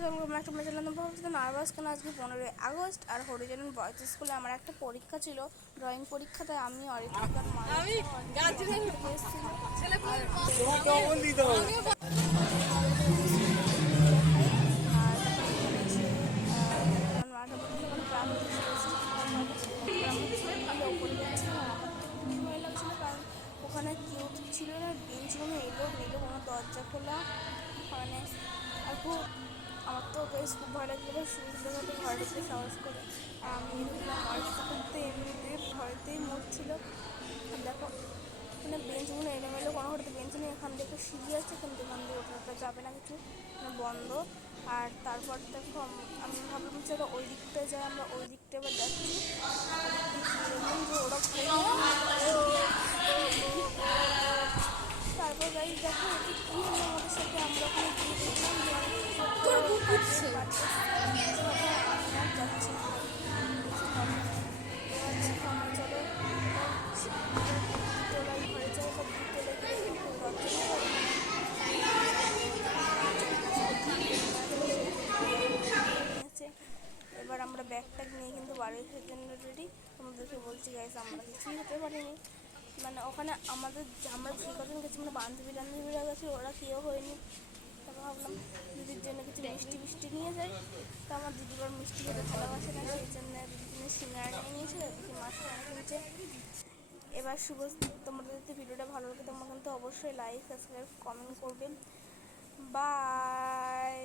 তোমরা জানলাম ভাবছি নার্ভাস কেন। আজকে 15ই আগস্ট আর হরিজন বয়েজ স্কুলে আমার একটা পরীক্ষা ছিল, ড্রয়িং পরীক্ষা। তাই আমি অরিত্রিকার ওপরে যাচ্ছিলাম। আমার তো খুবই ভয় লাগছিলো, কারণ ওখানে কেউ ছিল না, বেঞ্চগুলো এলো মেলো, কোনো দরজা খোলা মানে। আর খুব আমার তো বেশ খুব ভয় লাগছিল। সুইচ দেখাতে ঘরে ঢুকতে সাহস করে, আর আমি ঢুকলাম। অরিত্রিকা তো এমনিতে ভয়তেই মরছিল। দেখো মানে বেঞ্চগুলো এলোমেলো, কোনো ঘরে বেঞ্চ নেই। এখান থেকে সিঁড়ি আছে, কিন্তু এখান দিয়ে ওঠাটা যাবে না, কিছু মানে বন্ধ। আর তারপর দেখো আমি ভাবলাম চলো ওই দিকটায় যাই। আমরা ওই দিকটা এবার যাচ্ছি, ওদিক দিয়ে গিয়ে দেখলাম যে ওরা তারপর গাইজ দেখো এটি কী হলো আমাদের সাথে। আমরা ওখানে গিয়ে দেখলাম যে আমি আর যাচ্ছি না, কিছু হবে না। এবার দেখো আমরা চলো দুতলায় ঘরে যাই। বা দুতলায় গিয়ে দেখলাম কেউ দরজা নেই, আর ওখানে নিয়েছে। এবার আমরা ব্যাগটা নিয়ে কিন্তু বাড়ি এসে রেডি। তোমাদেরকে বলছি গাইজ আমরা কিছুই হতে পারিনি। মানে ওখানে আমরা যে কজন গেছি, মানে বান্ধবীরা গেছে, ওরা কেউ হয়নি। তারপর ভাবলাম দিদির জন্য কিছু মিষ্টি নিয়ে যাই। তো আমার দিদি বার মিষ্টি খেতে ভালোবাসে না, সেই জন্য দিদির জন্য সিঙ্গারা নিয়ে নিয়েছিল, এদিকে মাছ কিনছে। এবার তোমাদের যদি ভিডিওটা ভালো লাগে তোমরা কিন্তু অবশ্যই লাইক সাবস্ক্রাইব কমেন্ট করবেন। বাই।